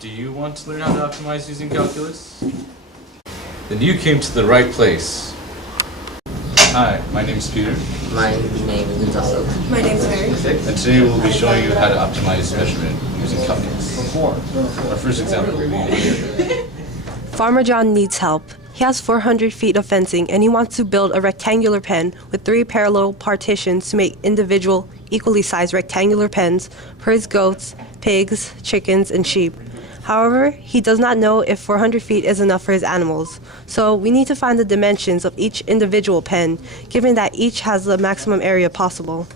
Do you want to learn how to optimize using calculus? Then you came to the right place. Hi, my name is Peter. My name is Gonzalo. My name's Mary. And today we'll be showing you how to optimize measurement using calculus. Our first example will be here. Farmer John needs help. He has 400 feet of fencing and he wants to build a rectangular pen with 3 parallel partitions to make individual, equally sized rectangular pens for his goats, pigs, chickens, and sheep. However, he does not know if 400 feet is enough for his animals, so we need to find the dimensions of each individual pen, given that each has the maximum area possible.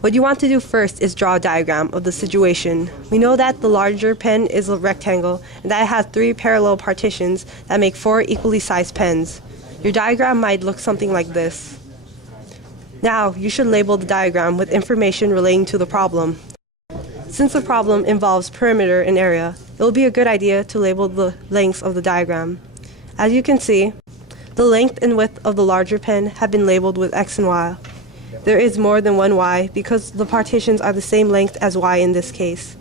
What you want to do first is draw a diagram of the situation. We know that the larger pen is a rectangle and that it has 3 parallel partitions that make 4 equally sized pens. Your diagram might look something like this. Now, you should label the diagram with information relating to the problem. Since the problem involves perimeter and area, it will be a good idea to label the lengths of the diagram. As you can see, the length and width of the larger pen have been labeled with X and Y. There is more than one Y because the partitions are the same length as Y in this case.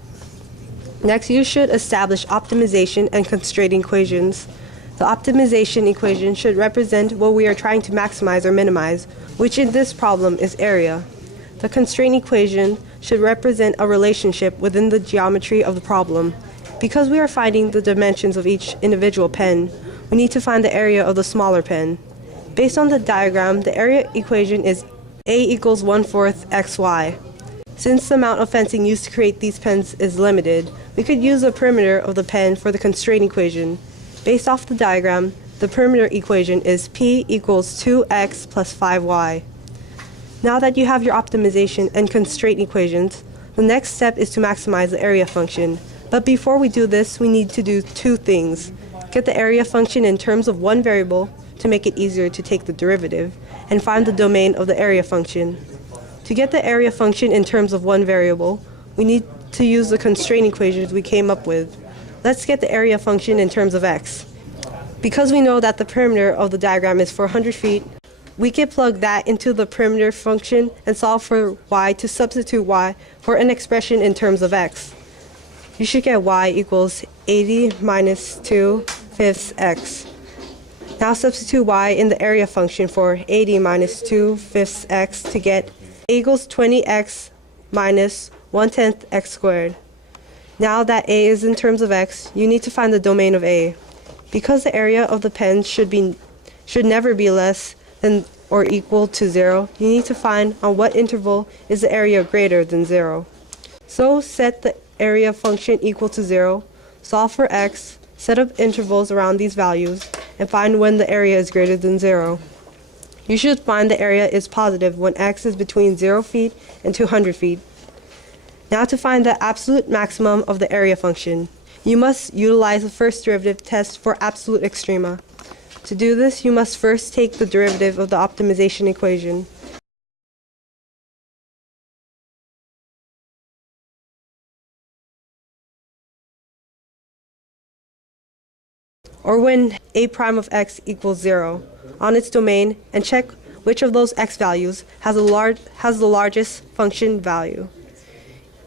Next, you should establish optimization and constraint equations. The optimization equation should represent what we are trying to maximize or minimize, which in this problem is area. The constraint equation should represent a relationship within the geometry of the problem. Because we are finding the dimensions of each individual pen, we need to find the area of the smaller pen. Based on the diagram, the area equation is A equals 1/4 xy. Since the amount of fencing used to create these pens is limited, we could use the perimeter of the pen for the constraint equation. Based off the diagram, the perimeter equation is P equals 2x plus 5y. Now that you have your optimization and constraint equations, the next step is to maximize the area function. But before we do this, we need to do 2 things. Get the area function in terms of one variable to make it easier to take the derivative, and find the domain of the area function. To get the area function in terms of one variable, we need to use the constraint equations we came up with. Let's get the area function in terms of x. Because we know that the perimeter of the diagram is 400 feet, we can plug that into the perimeter function and solve for y to substitute y for an expression in terms of x. You should get y equals 80 minus 2/5 x. Now substitute y in the area function for 80 minus 2/5 x to get a equals 20x minus 1/10 x squared. Now that a is in terms of x, you need to find the domain of a. Because the area of the pen should never be less than or equal to 0, you need to find on what interval is the area greater than 0. So set the area function equal to 0, solve for x, set up intervals around these values, and find when the area is greater than 0. You should find the area is positive when x is between 0 feet and 200 feet. Now to find the absolute maximum of the area function, you must utilize the first derivative test for absolute extrema. To do this, you must first take the derivative of the optimization equation. Or when a prime of x equals 0 on its domain, and check which of those x values has the largest function value.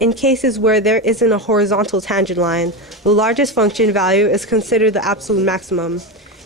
In cases where there isn't a horizontal tangent line, the largest function value is considered the absolute maximum.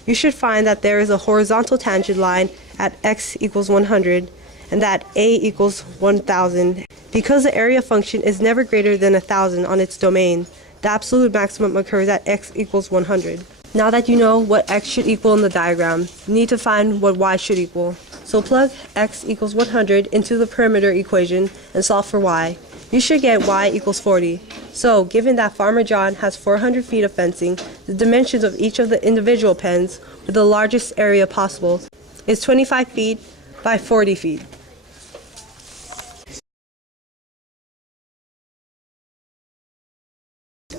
You should find that there is a horizontal tangent line at x equals 100 and that a equals 1000. Because the area function is never greater than 1000 on its domain, the absolute maximum occurs at x equals 100. Now that you know what x should equal in the diagram, you need to find what y should equal. So plug x equals 100 into the perimeter equation and solve for y. You should get y equals 40. So, given that Farmer John has 400 feet of fencing, the dimensions of each of the individual pens with the largest area possible is 25 feet by 40 feet.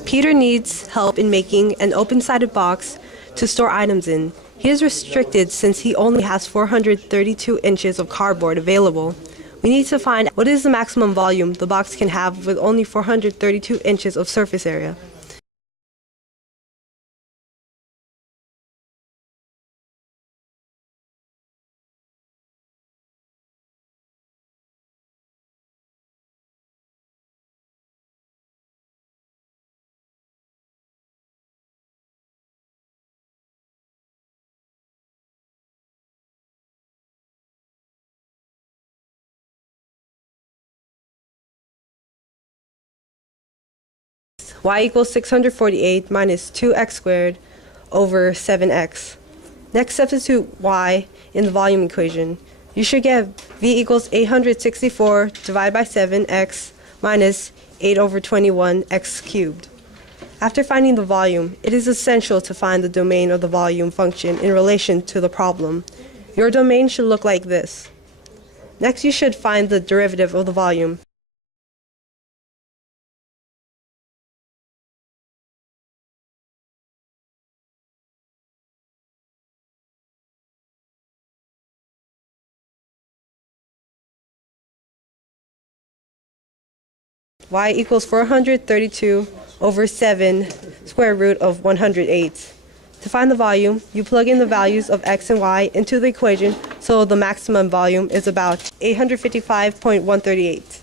Peter needs help in making an open-sided box to store items in. He is restricted since he only has 432 inches of cardboard available. We need to find what is the maximum volume the box can have with only 432 inches of surface area. y equals 648 minus 2x squared over 7x. Next, substitute y in the volume equation. You should get v equals 864 divided by 7x minus 8 over 21x cubed. After finding the volume, it is essential to find the domain of the volume function in relation to the problem. Your domain should look like this. Next, you should find the derivative of the volume. Y equals 432 over 7 square root of 108. To find the volume, you plug in the values of x and y into the equation, so the maximum volume is about 855.138.